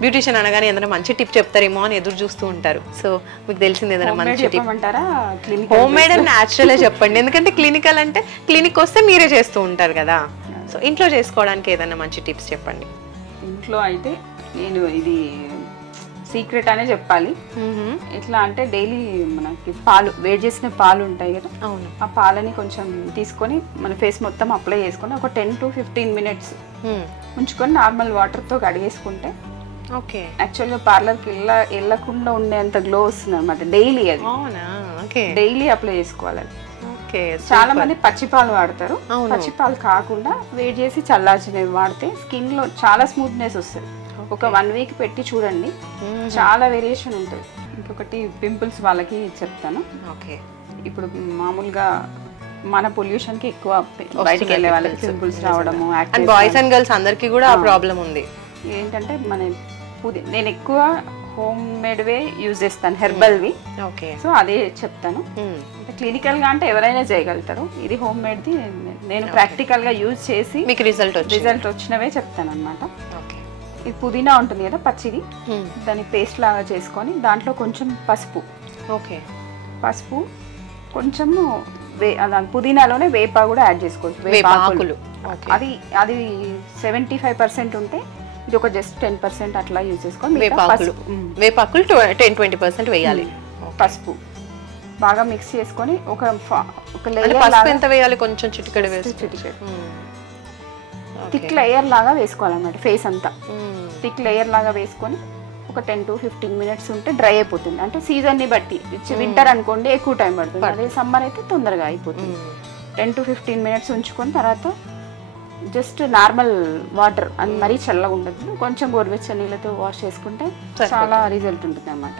Beautician అనగానే ఏదైనా మంచి టిప్ చెప్తారేమో అని ఎదురు చూస్తూ ఉంటారు. సో మీకు తెలిసింది ఏదైనా మంచి టిప్? హోమ్ మేడ్ అండ్ న్యాచురలే చెప్పండి, ఎందుకంటే క్లినికల్ అంటే క్లినిక్ వస్తే మీరే చేస్తూ ఉంటారు కదా. సో ఇంట్లో చేసుకోవడానికి ఏదైనా మంచి టిప్స్ చెప్పండి. ఇంట్లో అయితే నేను ఇది సీక్రెట్ అనే చెప్పాలి. ఎట్లా అంటే డైలీ మనకి పాలు, వేడి చేసిన పాలు ఉంటాయి కదా, ఆ పాలని కొంచెం తీసుకొని మన ఫేస్ మొత్తం అప్లై చేసుకొని ఒక 10 to 15 minutes ఉంచుకొని నార్మల్ వాటర్తో కడిగేసుకుంటే ఓకే యాక్చువల్గా పార్లర్కి వెళ్ళకుండా ఉండేంత గ్లో వస్తుంది అనమాట డైలీ. అది డైలీ అప్లై చేసుకోవాలి. అది చాలా మంది పచ్చిపాలు వాడతారు. పచ్చిపాలు కాకుండా వేడి చేసి చల్లార్చినవి వాడితే స్కిన్ లో చాలా స్మూత్నెస్ వస్తుంది. ఒక 1 week పెట్టి చూడండి, చాలా వేరియేషన్ ఉంటుంది. ఇంకొకటి పింపుల్స్ వాళ్ళకి చెప్తాను. ఇప్పుడు మామూలుగా మన పొల్యూషన్ కి ఎక్కువ బయటికి వెళ్ళే వాళ్ళకి పింపుల్స్ రావడము, బాయ్స్ అండ్ గర్ల్స్ అందరికి కూడా ఆ ప్రాబ్లం ఉంది. ఏంటంటే నేను ఎక్కువ హోమ్ మేడ్ వే యూజ్ చేస్తాను, హెర్బల్ వి. సో అదే చెప్తాను. క్లినికల్ గా అంటే ఎవరైనా చేయగలుగుతారు, ఇది హోమ్ మేడ్ ది నేను ప్రాక్టికల్ గా యూజ్ చేసి మీకు రిజల్ట్ వచ్చినవే చెప్తాను అనమాట. ఇది పుదీనా ఉంటుంది కదా పచ్చిది, దాన్ని పేస్ట్ లాగా చేసుకొని దాంట్లో కొంచెం పసుపు, పసుపు కొంచెము పుదీనాలోనే వేప కూడా యాడ్ చేసుకోవచ్చు. వేపాకులు అది 75% ఉంటే ఇది ఒక జస్ట్ 10% అట్లా యూజ్ చేసుకొని వేపాకులు 10-20% వేయాలి. పసుపు బాగా మిక్స్ చేసుకొని ఒక లేయర్ ఎంత వేయాలి? కొంచెం చిటికెడు వేసి థిక్ లేయర్ లాగా వేసుకోవాలన్నమాట. ఫేస్ అంతా థిక్ లేయర్ లాగా వేసుకొని ఒక 10 to 15 minutes ఉంటే డ్రై అయిపోతుంది. అంటే సీజన్ ని బట్టి, వింటర్ అనుకోండి ఎక్కువ టైం పడుతుంది, అదే సమ్మర్ అయితే తొందరగా అయిపోతుంది. 10 to 15 minutes ఉంచుకొని తర్వాత జస్ట్ నార్మల్ వాటర్, మరీ చల్లగా ఉండదు, కొంచెం గోరువెచ్చని నీళ్ళతో వాష్ చేసుకుంటే చాలా రిజల్ట్ ఉంటుంది అన్నమాట.